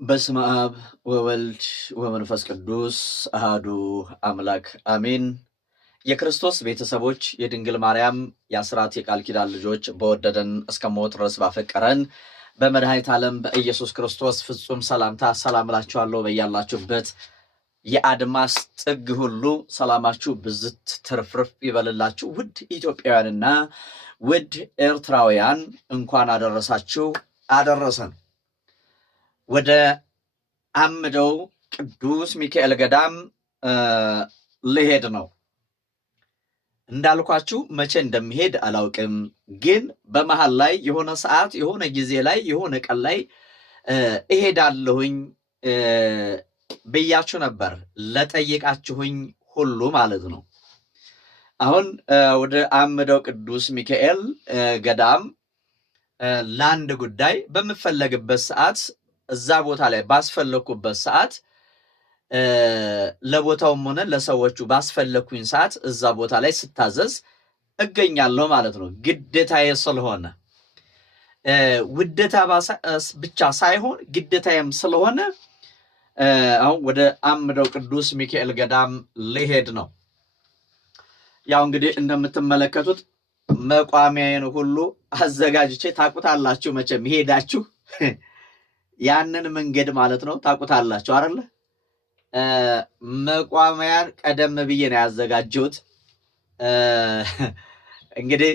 በስመ አብ ወወልድ ወመንፈስ ቅዱስ አሃዱ አምላክ አሜን። የክርስቶስ ቤተሰቦች የድንግል ማርያም የአስራት የቃል ኪዳን ልጆች በወደደን እስከ ሞት ድረስ ባፈቀረን በመድኃኒተ ዓለም በኢየሱስ ክርስቶስ ፍጹም ሰላምታ ሰላም እላችኋለሁ። በያላችሁበት የአድማስ ጥግ ሁሉ ሰላማችሁ ብዝት ትርፍርፍ ይበልላችሁ። ውድ ኢትዮጵያውያንና ውድ ኤርትራውያን እንኳን አደረሳችሁ አደረሰን። ወደ አምደው ቅዱስ ሚካኤል ገዳም ልሄድ ነው። እንዳልኳችሁ መቼ እንደሚሄድ አላውቅም፣ ግን በመሃል ላይ የሆነ ሰዓት የሆነ ጊዜ ላይ የሆነ ቀን ላይ እሄዳለሁኝ ብያችሁ ነበር፣ ለጠየቃችሁኝ ሁሉ ማለት ነው። አሁን ወደ አምደው ቅዱስ ሚካኤል ገዳም ለአንድ ጉዳይ በምፈለግበት ሰዓት እዛ ቦታ ላይ ባስፈለኩበት ሰዓት ለቦታውም ሆነ ለሰዎቹ ባስፈለኩኝ ሰዓት እዛ ቦታ ላይ ስታዘዝ እገኛለሁ ማለት ነው። ግዴታዬ ስለሆነ ውዴታ ብቻ ሳይሆን ግዴታዬም ስለሆነ አሁን ወደ አምደው ቅዱስ ሚካኤል ገዳም ልሄድ ነው። ያው እንግዲህ እንደምትመለከቱት መቋሚያዬን ሁሉ አዘጋጅቼ ታቁታላችሁ። መቼም ሄዳችሁ ያንን መንገድ ማለት ነው ታቁታላችሁ አይደል? መቋሚያን ቀደም ብዬ ነው ያዘጋጀሁት። እንግዲህ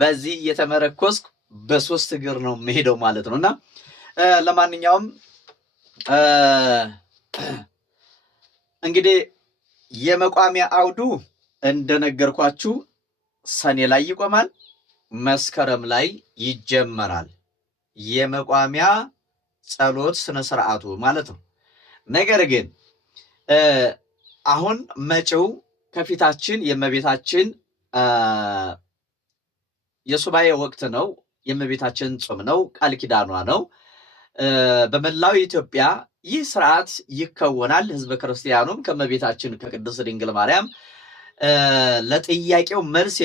በዚህ እየተመረኮዝኩ በሶስት እግር ነው የምሄደው ማለት ነውና ለማንኛውም እንግዲህ የመቋሚያ አውዱ እንደነገርኳችሁ ሰኔ ላይ ይቆማል፣ መስከረም ላይ ይጀመራል። የመቋሚያ ጸሎት ስነ ስርዓቱ ማለት ነው። ነገር ግን አሁን መጪው ከፊታችን የእመቤታችን የሱባኤ ወቅት ነው። የእመቤታችን ጾም ነው፣ ቃል ኪዳኗ ነው። በመላው ኢትዮጵያ ይህ ስርዓት ይከወናል። ህዝበ ክርስቲያኑም ከእመቤታችን ከቅድስት ድንግል ማርያም ለጥያቄው መልስ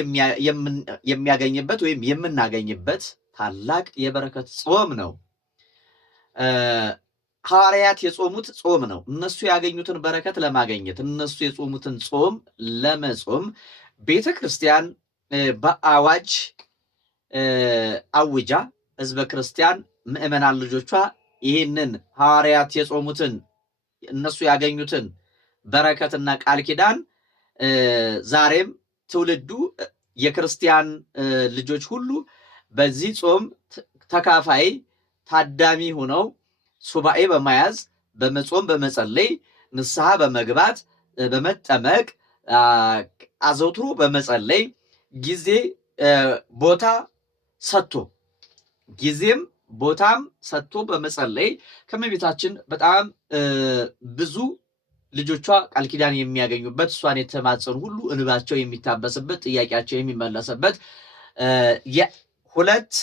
የሚያገኝበት ወይም የምናገኝበት ታላቅ የበረከት ጾም ነው። ሐዋርያት የጾሙት ጾም ነው። እነሱ ያገኙትን በረከት ለማግኘት እነሱ የጾሙትን ጾም ለመጾም ቤተ ክርስቲያን በአዋጅ አውጃ ህዝበ ክርስቲያን ምዕመናን ልጆቿ ይህንን ሐዋርያት የጾሙትን እነሱ ያገኙትን በረከትና ቃል ኪዳን ዛሬም ትውልዱ የክርስቲያን ልጆች ሁሉ በዚህ ጾም ተካፋይ ታዳሚ ሆነው ሱባኤ በመያዝ በመጾም በመጸለይ ንስሐ በመግባት በመጠመቅ አዘውትሮ በመጸለይ ጊዜ ቦታ ሰጥቶ ጊዜም ቦታም ሰጥቶ በመጸለይ ከእመቤታችን በጣም ብዙ ልጆቿ ቃል ኪዳን የሚያገኙበት እሷን የተማጸኑ ሁሉ እንባቸው የሚታበስበት ጥያቄያቸው የሚመለስበት የሁለት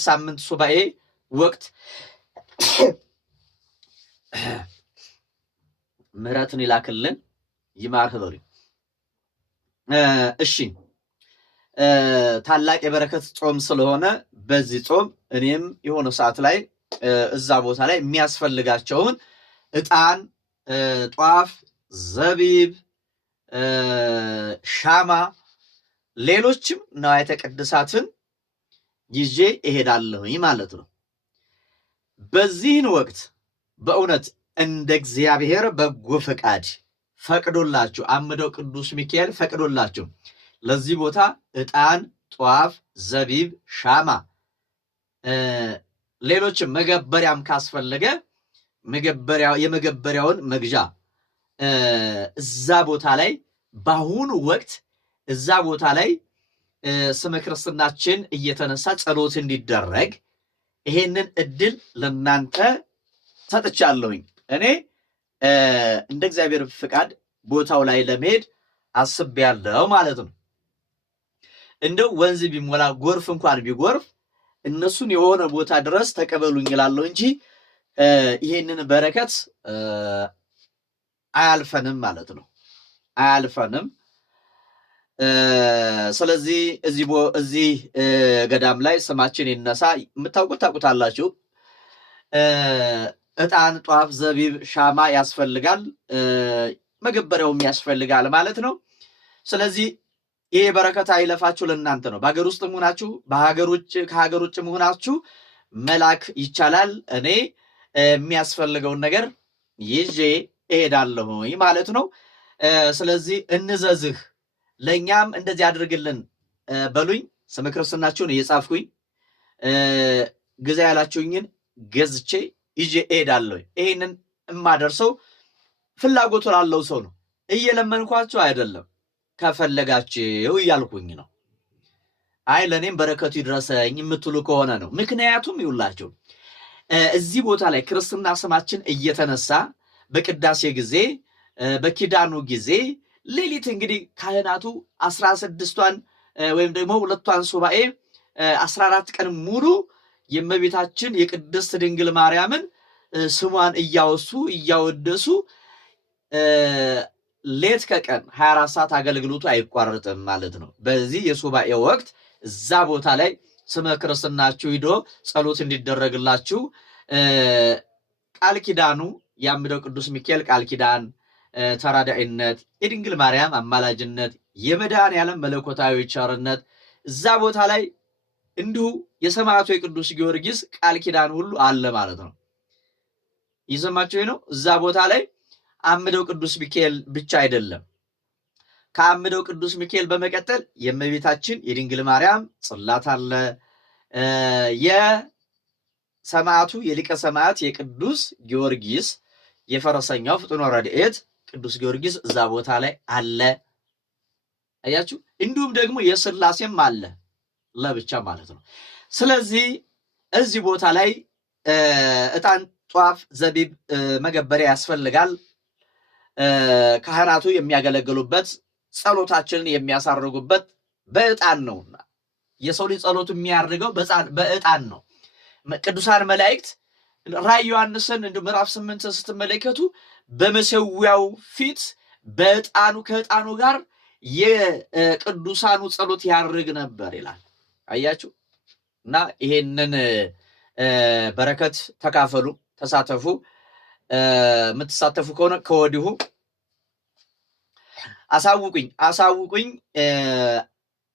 ሳምንት ሱባኤ ወቅት ምሕረትን ይላክልን ይማርህ በሉ። እሺ ታላቅ የበረከት ጾም ስለሆነ በዚህ ጾም እኔም የሆነ ሰዓት ላይ እዛ ቦታ ላይ የሚያስፈልጋቸውን ዕጣን፣ ጧፍ፣ ዘቢብ፣ ሻማ፣ ሌሎችም ንዋያተ ቅድሳትን ይዤ እሄዳለሁኝ ማለት ነው። በዚህን ወቅት በእውነት እንደ እግዚአብሔር በጎ ፈቃድ ፈቅዶላችሁ አምደው ቅዱስ ሚካኤል ፈቅዶላችሁ ለዚህ ቦታ ዕጣን፣ ጧፍ፣ ዘቢብ፣ ሻማ ሌሎችም መገበሪያም ካስፈለገ የመገበሪያውን መግዣ እዛ ቦታ ላይ በአሁኑ ወቅት እዛ ቦታ ላይ ስመ ክርስትናችን እየተነሳ ጸሎት እንዲደረግ ይሄንን እድል ለናንተ ሰጥቻለሁኝ። እኔ እንደ እግዚአብሔር ፍቃድ ቦታው ላይ ለመሄድ አስቤያለሁ ማለት ነው። እንደው ወንዝ ቢሞላ ጎርፍ እንኳን ቢጎርፍ እነሱን የሆነ ቦታ ድረስ ተቀበሉኝ እላለሁ እንጂ ይሄንን በረከት አያልፈንም ማለት ነው። አያልፈንም። ስለዚህ እዚህ ገዳም ላይ ስማችን ይነሳ የምታውቁት ታውቁታላችሁ። ዕጣን፣ ጧፍ፣ ዘቢብ፣ ሻማ ያስፈልጋል። መገበሪያውም ያስፈልጋል ማለት ነው። ስለዚህ ይሄ በረከት አይለፋችሁ ለእናንተ ነው። በሀገር ውስጥ መሆናችሁ ከሀገር ውጭ መሆናችሁ መላክ ይቻላል። እኔ የሚያስፈልገውን ነገር ይዤ እሄዳለሁ ማለት ነው። ስለዚህ እንዘዝህ ለእኛም እንደዚህ አድርግልን በሉኝ። ስመ ክርስትናችሁን እየጻፍኩኝ ግዛ ያላችሁኝን ገዝቼ ይዤ እሄዳለሁ። ይሄንን የማደርሰው ፍላጎቱ ላለው ሰው ነው። እየለመንኳችሁ አይደለም፣ ከፈለጋችሁ እያልኩኝ ነው። አይ ለእኔም በረከቱ ይድረሰኝ የምትሉ ከሆነ ነው። ምክንያቱም ይውላችሁ እዚህ ቦታ ላይ ክርስትና ስማችን እየተነሳ በቅዳሴ ጊዜ በኪዳኑ ጊዜ ሌሊት እንግዲህ ካህናቱ 16ቷን ወይም ደግሞ 2ቷን ሱባኤ 14 ቀን ሙሉ የእመቤታችን የቅድስት ድንግል ማርያምን ስሟን እያወሱ እያወደሱ ሌት ከቀን 24 ሰዓት አገልግሎቱ አይቋረጥም ማለት ነው። በዚህ የሱባኤ ወቅት እዛ ቦታ ላይ ስመ ክርስትናችሁ ሂዶ ጸሎት እንዲደረግላችሁ ቃል ኪዳኑ የአምደው ቅዱስ ሚካኤል ቃል ኪዳን ተራዳኢነት፣ የድንግል ማርያም አማላጅነት፣ የመድኃኔዓለም መለኮታዊ ቸርነት እዛ ቦታ ላይ እንዲሁ የሰማዕቱ የቅዱስ ጊዮርጊስ ቃል ኪዳን ሁሉ አለ ማለት ነው። ይሰማችሁ ነው። እዛ ቦታ ላይ አምደው ቅዱስ ሚካኤል ብቻ አይደለም። ከአምደው ቅዱስ ሚካኤል በመቀጠል የእመቤታችን የድንግል ማርያም ጽላት አለ። የሰማዕቱ የሊቀ ሰማዕት የቅዱስ ጊዮርጊስ የፈረሰኛው ፍጥኖ ረድኤት ቅዱስ ጊዮርጊስ እዛ ቦታ ላይ አለ። አያችሁ። እንዲሁም ደግሞ የሥላሴም አለ ለብቻ ማለት ነው። ስለዚህ እዚህ ቦታ ላይ ዕጣን፣ ጧፍ፣ ዘቢብ መገበሪያ ያስፈልጋል። ካህናቱ የሚያገለግሉበት ጸሎታችንን የሚያሳርጉበት በዕጣን ነውና የሰው ልጅ ጸሎቱ የሚያርገው በዕጣን ነው። ቅዱሳን መላእክት ራእየ ዮሐንስን ምዕራፍ 8 ስትመለከቱ በመሰዊያው ፊት ከዕጣኑ ጋር የቅዱሳኑ ጸሎት ያርግ ነበር ይላል። አያችሁ። እና ይሄንን በረከት ተካፈሉ፣ ተሳተፉ። የምትሳተፉ ከሆነ ከወዲሁ አሳውቁኝ።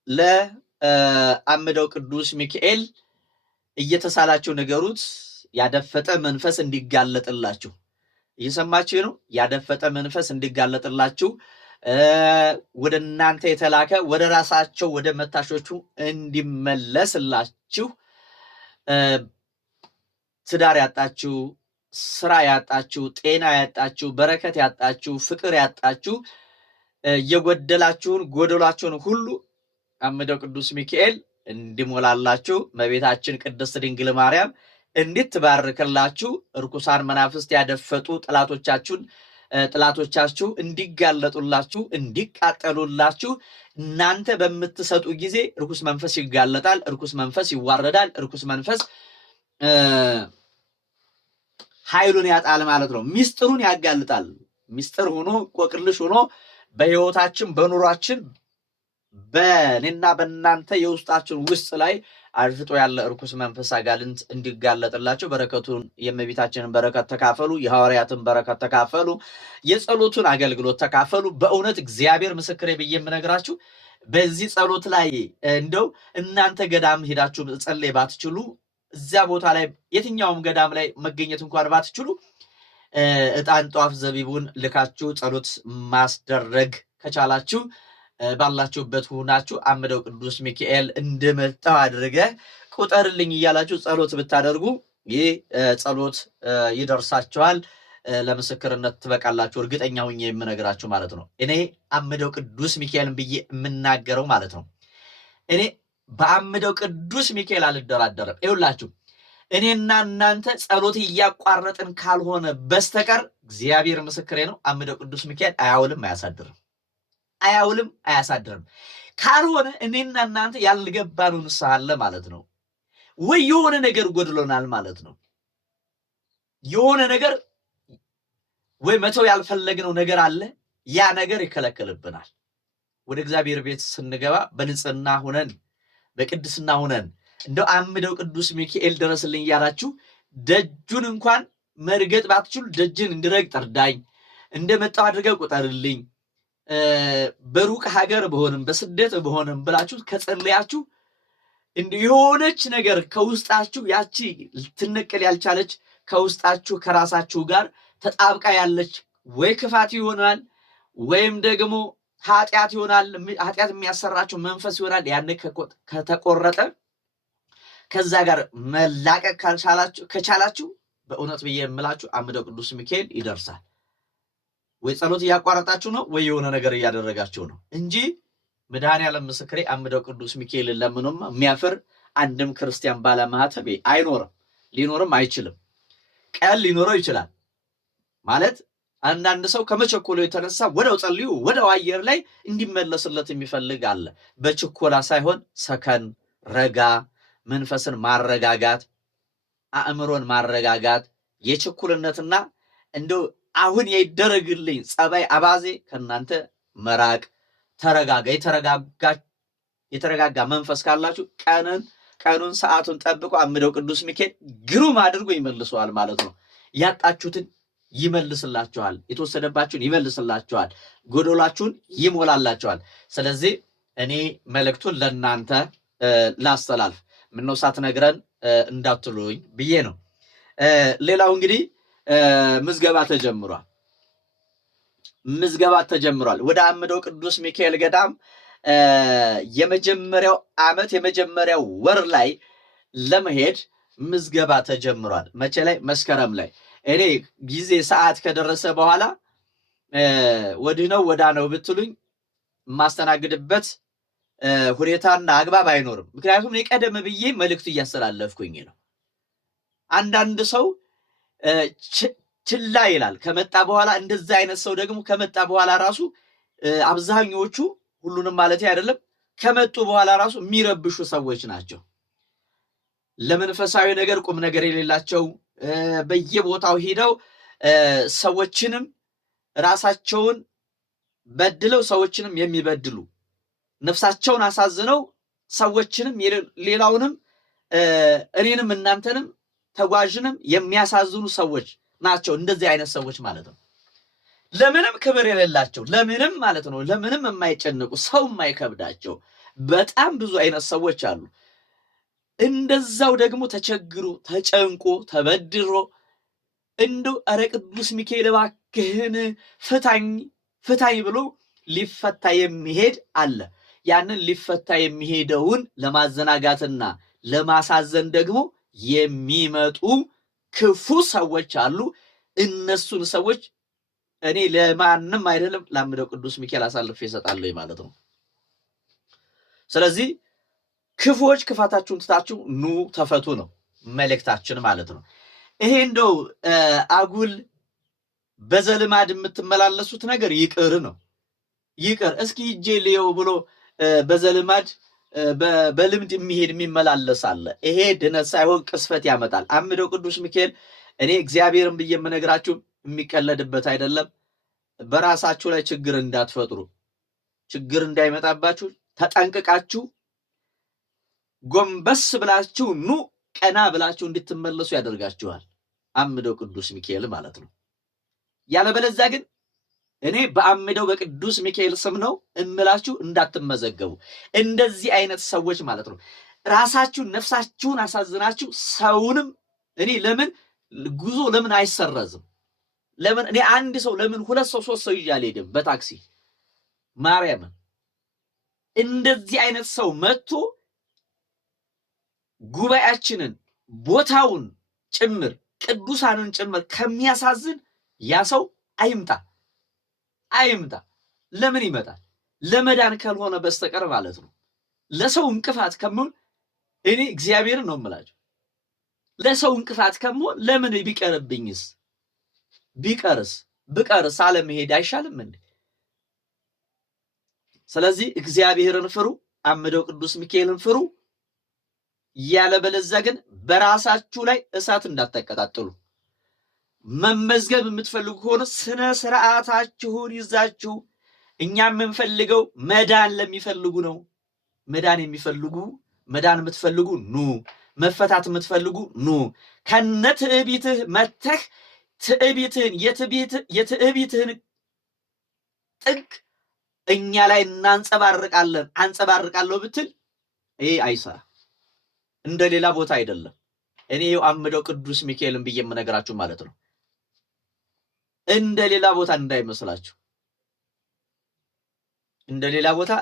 ለአምደው ቅዱስ ሚካኤል እየተሳላችሁ ነገሩት። ያደፈጠ መንፈስ እንዲጋለጥላችሁ እየሰማችሁ ነው። ያደፈጠ መንፈስ እንዲጋለጥላችሁ ወደ እናንተ የተላከ ወደ ራሳቸው ወደ መታሾቹ እንዲመለስላችሁ ትዳር ያጣችሁ፣ ስራ ያጣችሁ፣ ጤና ያጣችሁ፣ በረከት ያጣችሁ፣ ፍቅር ያጣችሁ የጎደላችሁን ጎደሏችሁን ሁሉ አምደው ቅዱስ ሚካኤል እንዲሞላላችሁ እመቤታችን ቅድስት ድንግል ማርያም እንድትባርክላችሁ እርኩሳን መናፍስት ያደፈጡ ጥላቶቻችሁ እንዲጋለጡላችሁ እንዲቃጠሉላችሁ እናንተ በምትሰጡ ጊዜ እርኩስ መንፈስ ይጋለጣል፣ እርኩስ መንፈስ ይዋረዳል፣ እርኩስ መንፈስ ኃይሉን ያጣል ማለት ነው። ሚስጥሩን ያጋልጣል። ሚስጥር ሆኖ ቆቅልሽ ሆኖ በህይወታችን በኑሯችን በእኔና በእናንተ የውስጣችን ውስጥ ላይ አድፍጦ ያለ እርኩስ መንፈስ አጋንንት እንዲጋለጥላችሁ በረከቱን የእመቤታችንን በረከት ተካፈሉ፣ የሐዋርያትን በረከት ተካፈሉ፣ የጸሎቱን አገልግሎት ተካፈሉ። በእውነት እግዚአብሔር ምስክሬ ብዬ የምነግራችሁ በዚህ ጸሎት ላይ እንደው እናንተ ገዳም ሄዳችሁ ጸለይ ባትችሉ እዚያ ቦታ ላይ የትኛውም ገዳም ላይ መገኘት እንኳን ባትችሉ ዕጣን፣ ጧፍ፣ ዘቢቡን ልካችሁ ጸሎት ማስደረግ ከቻላችሁ ባላችሁበት ሆናችሁ አምደው ቅዱስ ሚካኤል እንደመጣው አድርገህ ቁጠርልኝ እያላችሁ ጸሎት ብታደርጉ ይህ ጸሎት ይደርሳችኋል። ለምስክርነት ትበቃላችሁ። እርግጠኛ ሆኜ የምነግራችሁ ማለት ነው። እኔ አምደው ቅዱስ ሚካኤልን ብዬ የምናገረው ማለት ነው። እኔ በአምደው ቅዱስ ሚካኤል አልደራደርም። ይኸውላችሁ እኔና እናንተ ጸሎት እያቋረጥን ካልሆነ በስተቀር እግዚአብሔር ምስክሬ ነው፣ አምደው ቅዱስ ሚካኤል አያውልም አያሳድርም። ካልሆነ እኔና እናንተ ያልገባነው ንስሐ አለ ማለት ነው፣ ወይ የሆነ ነገር ጎድሎናል ማለት ነው። የሆነ ነገር ወይ መተው ያልፈለግነው ነገር አለ፣ ያ ነገር ይከለከልብናል። ወደ እግዚአብሔር ቤት ስንገባ በንጽህና ሆነን በቅድስና ሆነን እንደው አምደው ቅዱስ ሚካኤል ድረስልኝ እያላችሁ ደጁን እንኳን መርገጥ ባትችሉ ደጅን እንድረግጥ እርዳኝ፣ እንደመጣው አድርገህ ቁጠርልኝ፣ በሩቅ ሀገር በሆንም በስደት በሆንም ብላችሁ ከጸለያችሁ የሆነች ነገር ከውስጣችሁ ያቺ ልትነቀል ያልቻለች ከውስጣችሁ ከራሳችሁ ጋር ተጣብቃ ያለች ወይ ክፋት ይሆናል ወይም ደግሞ ኃጢአት ይሆናል፣ ኃጢአት የሚያሰራችሁ መንፈስ ይሆናል። ያን ከተቆረጠ ከዛ ጋር መላቀቅ ከቻላችሁ በእውነት ብዬ የምላችሁ አምደው ቅዱስ ሚካኤል ይደርሳል። ወይ ጸሎት እያቋረጣችሁ ነው ወይ የሆነ ነገር እያደረጋችሁ ነው እንጂ መድኃኔዓለም ምስክሬ አምደው ቅዱስ ሚካኤልን ለምኑም የሚያፍር አንድም ክርስቲያን ባለማህተብ አይኖርም፣ ሊኖርም አይችልም። ቀል ሊኖረው ይችላል ማለት አንዳንድ ሰው ከመቸኮሉ የተነሳ ወደው ጸልዩ ወደው አየር ላይ እንዲመለስለት የሚፈልግ አለ። በችኮላ ሳይሆን ሰከን ረጋ መንፈስን ማረጋጋት አእምሮን ማረጋጋት የችኩልነትና እንደው አሁን ይደረግልኝ ጸባይ አባዜ ከናንተ መራቅ ተረጋጋ የተረጋጋ መንፈስ ካላችሁ ቀኑን ሰዓቱን ጠብቆ አምደው ቅዱስ ሚካኤል ግሩም አድርጎ ይመልሰዋል ማለት ነው። ያጣችሁትን ይመልስላችኋል፣ የተወሰደባችሁን ይመልስላችኋል፣ ጎዶላችሁን ይሞላላችኋል። ስለዚህ እኔ መልእክቱን ለናንተ ላስተላልፍ ምነው ሳትነግረን እንዳትሉኝ ብዬ ነው። ሌላው እንግዲህ ምዝገባ ተጀምሯል። ወደ አምደው ቅዱስ ሚካኤል ገዳም የመጀመሪያው ዓመት የመጀመሪያው ወር ላይ ለመሄድ ምዝገባ ተጀምሯል። መቼ ላይ? መስከረም ላይ። እኔ ጊዜ ሰዓት ከደረሰ በኋላ ወዲህ ነው ወዳ ነው ብትሉኝ የማስተናግድበት ሁኔታና አግባብ አይኖርም። ምክንያቱም እኔ ቀደም ብዬ መልእክቱ እያስተላለፍኩኝ ነው። አንዳንድ ሰው ችላ ይላል ከመጣ በኋላ። እንደዛ አይነት ሰው ደግሞ ከመጣ በኋላ ራሱ አብዛኞቹ ሁሉንም ማለት አይደለም ከመጡ በኋላ ራሱ የሚረብሹ ሰዎች ናቸው። ለመንፈሳዊ ነገር ቁም ነገር የሌላቸው በየቦታው ሄደው ሰዎችንም ራሳቸውን በድለው ሰዎችንም የሚበድሉ ነፍሳቸውን አሳዝነው ሰዎችንም ሌላውንም እኔንም እናንተንም ተጓዥንም የሚያሳዝኑ ሰዎች ናቸው። እንደዚህ አይነት ሰዎች ማለት ነው። ለምንም ክብር የሌላቸው ለምንም ማለት ነው ለምንም የማይጨነቁ ሰው የማይከብዳቸው በጣም ብዙ አይነት ሰዎች አሉ። እንደዛው ደግሞ ተቸግሮ ተጨንቆ ተበድሮ እንደው ኧረ ቅዱስ ሚካኤል እባክህን ፍታኝ ብሎ ሊፈታ የሚሄድ አለ። ያንን ሊፈታ የሚሄደውን ለማዘናጋትና ለማሳዘን ደግሞ የሚመጡ ክፉ ሰዎች አሉ። እነሱን ሰዎች እኔ ለማንም አይደለም ለአምደው ቅዱስ ሚካኤል አሳልፌ እሰጣለሁ ማለት ነው። ስለዚህ ክፉዎች ክፋታችሁን ትታችሁ ኑ ተፈቱ ነው መልእክታችን ማለት ነው። ይሄ እንደው አጉል በዘልማድ የምትመላለሱት ነገር ይቅር ነው ይቅር። እስኪ ሂጄ ልየው ብሎ በዘልማድ በልምድ የሚመላለስ አለ። ይሄ ድነት ሳይሆን ቅስፈት ያመጣል። አምደው ቅዱስ ሚካኤል እኔ እግዚአብሔርን ብዬ የምነግራችሁ የሚቀለድበት አይደለም። በራሳችሁ ላይ ችግር እንዳትፈጥሩ፣ ችግር እንዳይመጣባችሁ ተጠንቅቃችሁ ጎንበስ ብላችሁ ኑ ቀና ብላችሁ እንድትመለሱ ያደርጋችኋል አምደው ቅዱስ ሚካኤል ማለት ነው። ያለበለዚያ ግን እኔ በአምደው በቅዱስ ሚካኤል ስም ነው እምላችሁ እንዳትመዘገቡ። እንደዚህ አይነት ሰዎች ማለት ነው ራሳችሁን ነፍሳችሁን አሳዝናችሁ ሰውንም እኔ ለምን ጉዞ ለምን አይሰረዝም? ለምን እኔ አንድ ሰው ለምን ሁለት ሰው ሶስት ሰው ይያል ሄድም በታክሲ ማርያምን። እንደዚህ አይነት ሰው መጥቶ ጉባኤያችንን ቦታውን ጭምር ቅዱሳንን ጭምር ከሚያሳዝን ያ ሰው አይምጣ። ለምን ይመጣል? ለመዳን ካልሆነ በስተቀር ማለት ነው። ለሰው እንቅፋት ከመሆን እኔ እግዚአብሔርን ነው የምላቸው። ለሰው እንቅፋት ከመሆን ለምን ብቀርስ አለመሄድ አይሻልም እንዴ? ስለዚህ እግዚአብሔርን ፍሩ፣ አምደው ቅዱስ ሚካኤልን ፍሩ። ያለበለዚያ ግን በራሳችሁ ላይ እሳት እንዳታቀጣጥሉ። መመዝገብ የምትፈልጉ ከሆነ ስነ ስርዓታችሁን ይዛችሁ እኛ የምንፈልገው መዳን ለሚፈልጉ ነው። መዳን የሚፈልጉ መዳን የምትፈልጉ ኑ፣ መፈታት የምትፈልጉ ኑ። ከነትዕቢትህ መተህ ትዕቢትህን የትዕቢትህን ጥግ እኛ ላይ አንጸባርቃለሁ ብትል ይሄ አይሰራ። እንደሌላ ቦታ አይደለም። እኔ አምደው ቅዱስ ሚካኤልን ብዬ የምነግራችሁ ማለት ነው። እንደሌላ ቦታ እንዳይመስላችሁ፣ እንደሌላ ቦታ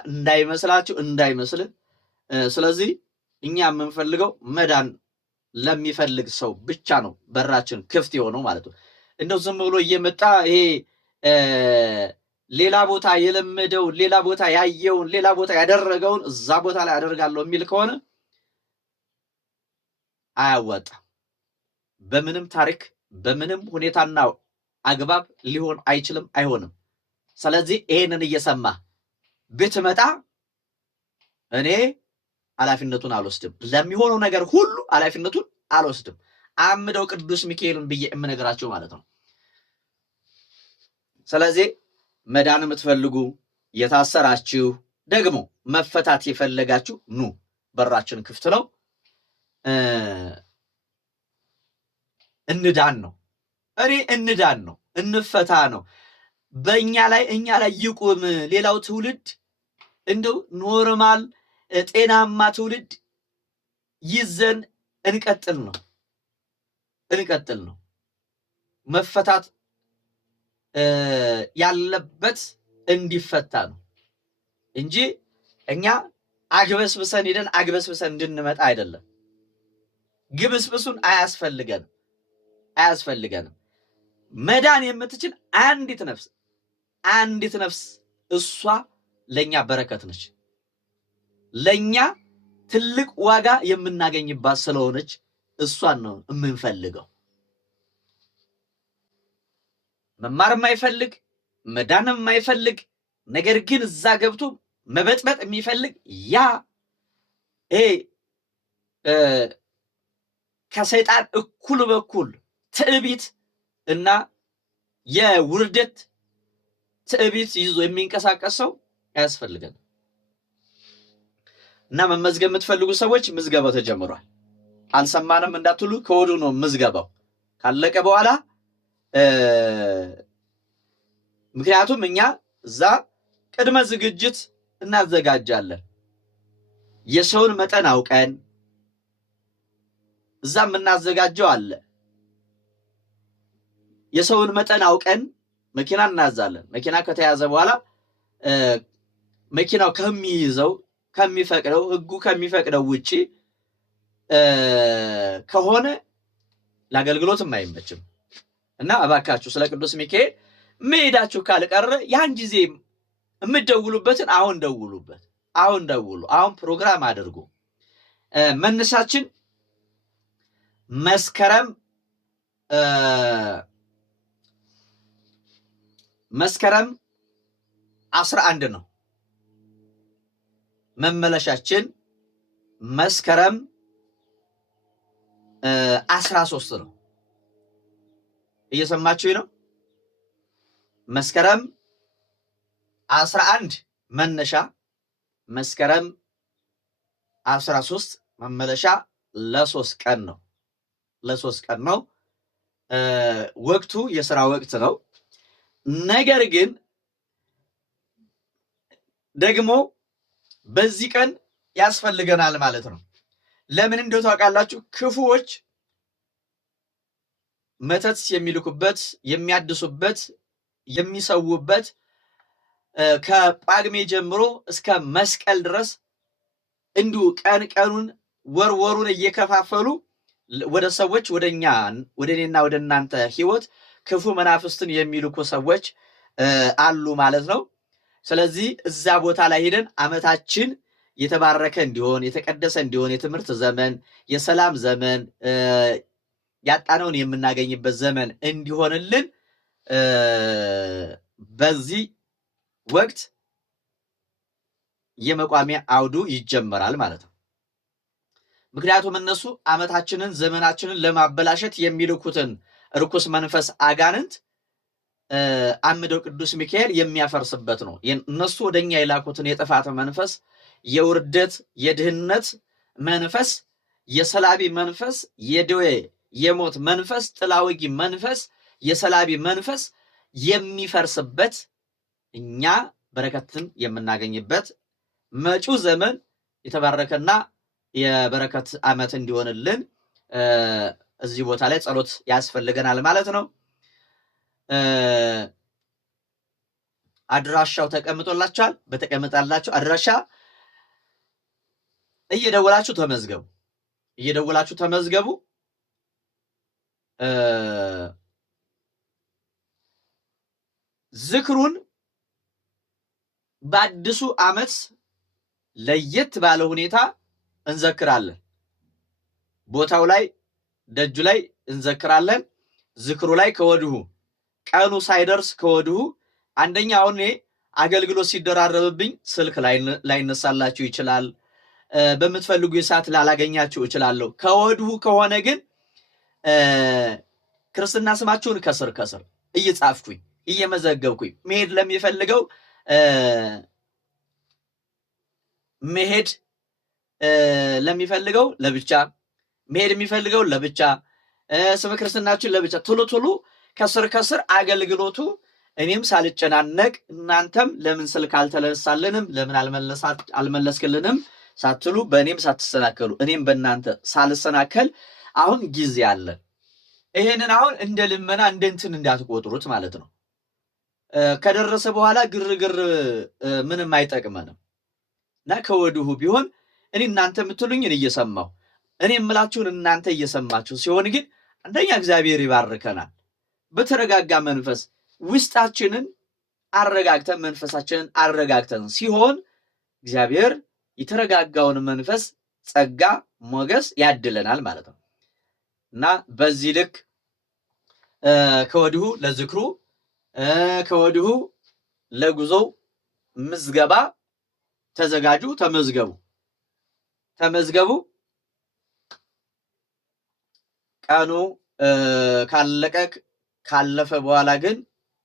እንዳይመስልህ። ስለዚህ እኛ የምንፈልገው መዳን ለሚፈልግ ሰው ብቻ ነው በራችን ክፍት የሆነው ማለት ነው። እንደው ዝም ብሎ እየመጣ ይሄ ሌላ ቦታ የለመደውን ሌላ ቦታ ያየውን ሌላ ቦታ ያደረገውን እዛ ቦታ ላይ አደርጋለሁ የሚል ከሆነ አያዋጣም። በምንም ታሪክ በምንም ሁኔታና አግባብ ሊሆን አይችልም፣ አይሆንም። ስለዚህ ይሄንን እየሰማ ብትመጣ እኔ ኃላፊነቱን አልወስድም፣ ለሚሆነው ነገር ሁሉ ኃላፊነቱን አልወስድም። አምደው ቅዱስ ሚካኤልን ብዬ የምነግራቸው ማለት ነው። ስለዚህ መዳን የምትፈልጉ የታሰራችሁ ደግሞ መፈታት የፈለጋችሁ ኑ፣ በራችን ክፍት ነው። እንዳን ነው እንዳን ነው እንፈታ ነው። እኛ ላይ ይቁም። ሌላው ትውልድ እንደው ኖርማል ጤናማ ትውልድ ይዘን እንቀጥል ነው። መፈታት ያለበት እንዲፈታ ነው እንጂ እኛ አግበስብሰን ሄደን አግበስብሰን እንድንመጣ አይደለም። ግብስብሱን አያስፈልገንም። መዳን የምትችል አንዲት ነፍስ እሷ ለኛ በረከት ነች። ለኛ ትልቅ ዋጋ የምናገኝባት ስለሆነች እሷን ነው የምንፈልገው። መማር የማይፈልግ መዳን የማይፈልግ ነገር ግን እዛ ገብቶ መበጥበጥ የሚፈልግ ያ ከሰይጣን እኩል በኩል ትዕቢት እና የውርደት ትዕቢት ይዞ የሚንቀሳቀስ ሰው ያስፈልገን እና መመዝገብ የምትፈልጉ ሰዎች ምዝገባው ተጀምሯል። አልሰማንም እንዳትሉ ከወዱ ነው ምዝገባው ካለቀ በኋላ ምክንያቱም እኛ እዛ ቅድመ ዝግጅት እናዘጋጃለን። የሰውን መጠን አውቀን እዛ የምናዘጋጀው አለ። የሰውን መጠን አውቀን መኪና እናዛለን። መኪና ከተያዘ በኋላ መኪናው ከሚፈቅደው ህጉ ከሚፈቅደው ውጪ ከሆነ ለአገልግሎት የማይመችም እና እባካችሁ ስለ ቅዱስ ሚካኤል መሄዳችሁ ካልቀረ ያን ጊዜ የምትደውሉበትን አሁን ደውሉበት። አሁን ፕሮግራም አድርጉ። መነሻችን መስከረም 11 ነው። መመለሻችን መስከረም 13 ነው። እየሰማችሁ ነው? መስከረም 11 መነሻ፣ መስከረም 13 መመለሻ ለ3 ቀን ነው። ወቅቱ የሥራ ወቅት ነው። ነገር ግን ደግሞ በዚህ ቀን ያስፈልገናል ማለት ነው። ለምን እንደው ታውቃላችሁ? ክፉዎች መተት የሚልኩበት፣ የሚያድሱበት፣ የሚሰውበት ከጳጉሜ ጀምሮ እስከ መስቀል ድረስ እንዲሁ ቀኑን ወሩን እየከፋፈሉ ወደ ሰዎች ወደ እኔና ወደ እናንተ ህይወት ክፉ መናፍስትን የሚልኩ ሰዎች አሉ ማለት ነው። ስለዚህ እዛ ቦታ ላይ ሄደን ዓመታችን የተባረከ እንዲሆን የተቀደሰ እንዲሆን የትምህርት ዘመን፣ የሰላም ዘመን፣ ያጣነውን የምናገኝበት ዘመን እንዲሆንልን በዚህ ወቅት የመቋሚያ አውዱ ይጀመራል ማለት ነው። ምክንያቱም እነሱ ዓመታችንን ዘመናችንን ለማበላሸት የሚልኩትን ርኩስ መንፈስ አጋንንት አምደው ቅዱስ ሚካኤል የሚያፈርስበት ነው። እነሱ ወደኛ የላኩትን የጥፋት መንፈስ፣ የውርደት የድህነት መንፈስ፣ የሰላቢ መንፈስ፣ የደዌ የሞት መንፈስ፣ ጥላወጊ መንፈስ፣ የሰላቢ መንፈስ የሚፈርስበት እኛ በረከትን የምናገኝበት መጪው ዘመን የተባረከና የበረከት ዓመት እንዲሆንልን እዚህ ቦታ ላይ ጸሎት ያስፈልገናል ማለት ነው። አድራሻው ተቀምጦላችኋል። በተቀመጣላችሁ አድራሻ እየደወላችሁ ተመዝገቡ። ዝክሩን በአዲሱ ዓመት ለየት ባለ ሁኔታ እንዘክራለን። ቦታው ላይ ደጁ ላይ እንዘክራለን። ዝክሩ ላይ ከወዲሁ ቀኑ ሳይደርስ ከወዲሁ አንደኛ አሁን አገልግሎት ሲደራረብብኝ ስልክ ላይነሳላችሁ ይችላል። በምትፈልጉ ሰዓት ላላገኛችሁ እችላለሁ። ከወዲሁ ከሆነ ግን ክርስትና ስማችሁን ከስር እየጻፍኩኝ እየመዘገብኩኝ መሄድ ለሚፈልገው መሄድ ለሚፈልገው ለብቻ መሄድ የሚፈልገው ለብቻ ስመ ክርስትናችሁን ለብቻ ቶሎ ከስር አገልግሎቱ እኔም ሳልጨናነቅ እናንተም ለምን ስልክ አልተነሳልንም ለምን አልመለስክልንም ሳትሉ በእኔም ሳትሰናከሉ እኔም በእናንተ ሳልሰናከል አሁን ጊዜ አለ። ይሄንን አሁን እንደ ልመና እንደ እንትን እንዳትቆጥሩት ማለት ነው። ከደረሰ በኋላ ግርግር ምንም አይጠቅመንም እና ከወዲሁ ቢሆን እኔ እናንተ የምትሉኝን እየሰማሁ እኔ የምላችሁን እናንተ እየሰማችሁ ሲሆን ግን አንደኛ እግዚአብሔር ይባርከናል። በተረጋጋ መንፈስ ውስጣችንን አረጋግተን መንፈሳችንን አረጋግተን ሲሆን እግዚአብሔር የተረጋጋውን መንፈስ ጸጋ ሞገስ ያድለናል ማለት ነው እና በዚህ ልክ ከወዲሁ ለዝክሩ ከወዲሁ ለጉዞው ምዝገባ ተዘጋጁ። ተመዝገቡ። ቀኑ ካለፈ በኋላ ግን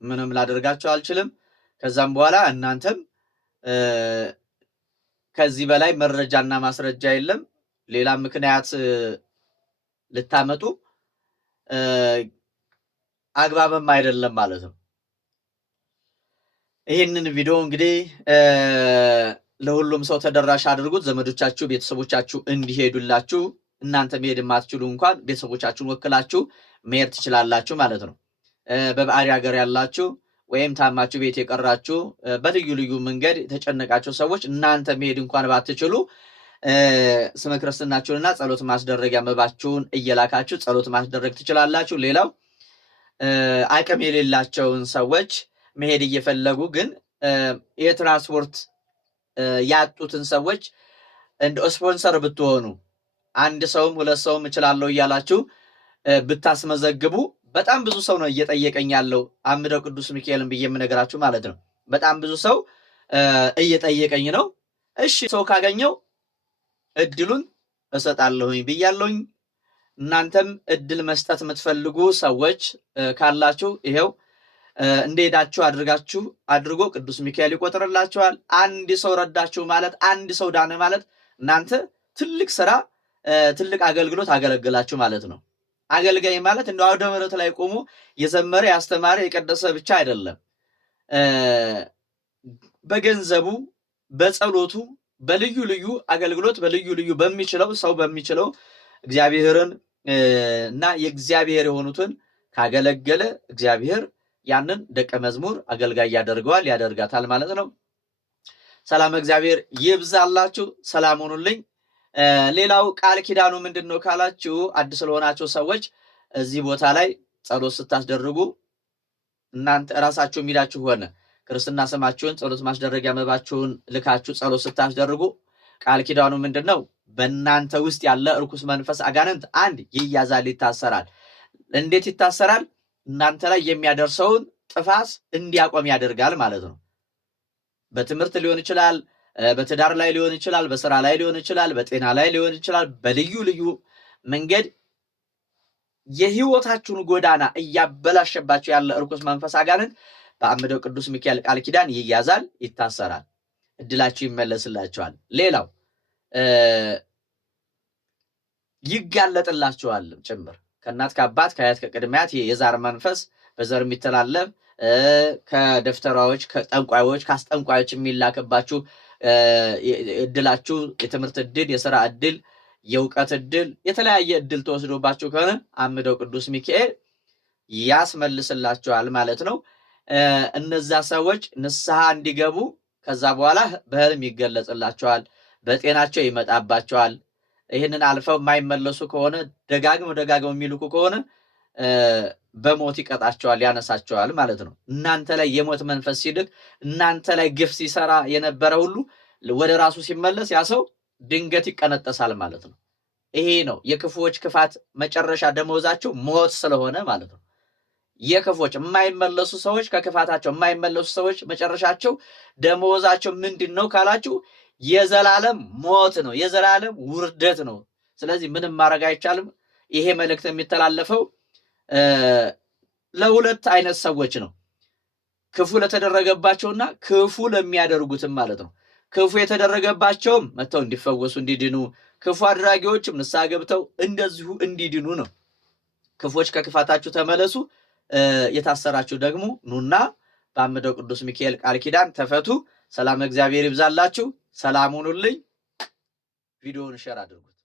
ምንም ላደርጋችሁ አልችልም። ከዛም በኋላ እናንተም ከዚህ በላይ መረጃና ማስረጃ የለም ሌላ ምክንያት ልታመጡ አግባብም አይደለም ማለት ነው። ይህንን ቪዲዮ እንግዲህ ለሁሉም ሰው ተደራሽ አድርጉት። ዘመዶቻችሁ ቤተሰቦቻችሁ እንዲሄዱላችሁ እናንተ መሄድ የማትችሉ እንኳን ቤተሰቦቻችሁን ወክላችሁ መሄድ ትችላላችሁ ማለት ነው። በባዕድ ሀገር ያላችሁ ወይም ታማችሁ ቤት የቀራችሁ በልዩ ልዩ መንገድ የተጨነቃችሁ ሰዎች እናንተ መሄድ እንኳን ባትችሉ ስመ ክርስትናችሁንና ጸሎት ማስደረጊያ መባችሁን እየላካችሁ ጸሎት ማስደረግ ትችላላችሁ። ሌላው አቅም የሌላቸውን ሰዎች መሄድ እየፈለጉ ግን የትራንስፖርት ያጡትን ሰዎች እንደ ስፖንሰር ብትሆኑ አንድ ሰውም ሁለት ሰውም እችላለሁ እያላችሁ ብታስመዘግቡ በጣም ብዙ ሰው ነው እየጠየቀኝ ያለው አምደው ቅዱስ ሚካኤልን ብዬ የምነግራችሁ ማለት ነው። በጣም ብዙ ሰው እየጠየቀኝ ነው። እሺ ሰው ካገኘው እድሉን እሰጣለሁኝ ብያለሁኝ። እናንተም እድል መስጠት የምትፈልጉ ሰዎች ካላችሁ ይሄው እንደሄዳችሁ አድርጎ ቅዱስ ሚካኤል ይቆጥርላችኋል። አንድ ሰው ረዳችሁ ማለት አንድ ሰው ዳነ ማለት እናንተ ትልቅ ስራ ትልቅ አገልግሎት አገለግላችሁ ማለት ነው። አገልጋይ ማለት እንደው አውደ ምሕረት ላይ ቆሞ የዘመረ ያስተማረ የቀደሰ ብቻ አይደለም። በገንዘቡ በጸሎቱ በልዩ ልዩ አገልግሎት በልዩ ልዩ በሚችለው እግዚአብሔርን እና የእግዚአብሔር የሆኑትን ካገለገለ እግዚአብሔር ያንን ደቀ መዝሙር አገልጋይ ያደርጋታል ማለት ነው። ሰላም እግዚአብሔር ይብዛላችሁ። ሰላም ሁኑልኝ። ሌላው ቃል ኪዳኑ ምንድነው ካላችሁ አዲስ ለሆናችሁ ሰዎች እዚህ ቦታ ላይ ጸሎት ስታስደርጉ እናንተ ራሳችሁ ሚዳችሁ ሆነ ክርስትና ስማችሁን ጸሎት ማስደረጊያ መባችሁን ልካችሁ ጸሎት ስታስደርጉ ቃል ኪዳኑ ምንድነው? በእናንተ ውስጥ ያለ እርኩስ መንፈስ አጋንንት አንድ ይያዛል፣ ይታሰራል። እንዴት ይታሰራል? እናንተ ላይ የሚያደርሰውን ጥፋት እንዲያቆም ያደርጋል ማለት ነው። በትምህርት ሊሆን ይችላል፣ በትዳር ላይ ሊሆን ይችላል፣ በስራ ላይ ሊሆን ይችላል፣ በጤና ላይ ሊሆን ይችላል። በልዩ ልዩ መንገድ የህይወታችሁን ጎዳና እያበላሸባችሁ ያለ እርኩስ መንፈስ አጋንንት በአምደው ቅዱስ ሚካኤል ቃል ኪዳን ይያዛል፣ ይታሰራል፣ እድላችሁ ይመለስላችኋል። ሌላው ይጋለጥላችኋል ጭምር ከእናት ከአባት ከአያት ከቅድሚያት የዛር መንፈስ በዘር የሚተላለፍ ከደፍተራዎች ከጠንቋዮች ከአስጠንቋዮች የሚላክባችሁ እድላችሁ የትምህርት እድል የሥራ እድል የእውቀት እድል የተለያየ እድል ተወስዶባችሁ ከሆነ አምደው ቅዱስ ሚካኤል ያስመልስላችኋል ማለት ነው። እነዛ ሰዎች ንስሐ እንዲገቡ ከዛ በኋላ በህልም ይገለጽላቸዋል፣ በጤናቸው ይመጣባቸዋል። ይህንን አልፈው የማይመለሱ ከሆነ ደጋግመው የሚልኩ ከሆነ በሞት ይቀጣቸዋል፣ ያነሳቸዋል ማለት ነው። እናንተ ላይ የሞት መንፈስ ሲልክ እናንተ ላይ ግፍ ሲሰራ የነበረ ሁሉ ወደ ራሱ ሲመለስ ያ ሰው ድንገት ይቀነጠሳል ማለት ነው። ይሄ ነው የክፉዎች ክፋት መጨረሻ ደመወዛቸው ሞት ስለሆነ ማለት ነው። የክፉዎች የማይመለሱ ሰዎች ከክፋታቸው የማይመለሱ ሰዎች መጨረሻቸው ደመወዛቸው ምንድን ነው ካላችሁ የዘላለም ሞት ነው፣ የዘላለም ውርደት ነው። ስለዚህ ምንም ማድረግ አይቻልም። ይሄ መልእክት የሚተላለፈው ለሁለት አይነት ሰዎች ነው፣ ክፉ ለተደረገባቸውና ክፉ ለሚያደርጉትም ማለት ነው። ክፉ የተደረገባቸውም መተው እንዲፈወሱ እንዲድኑ፣ ክፉ አድራጊዎችም ንስሐ ገብተው እንደዚሁ እንዲድኑ ነው። ክፎች ከክፋታችሁ ተመለሱ፣ የታሰራችሁ ደግሞ ኑና በአምደው ቅዱስ ሚካኤል ቃል ኪዳን ተፈቱ። ሰላም እግዚአብሔር ይብዛላችሁ። ሰላም ሁኑልኝ። ቪዲዮውን ሼር አድርጉት።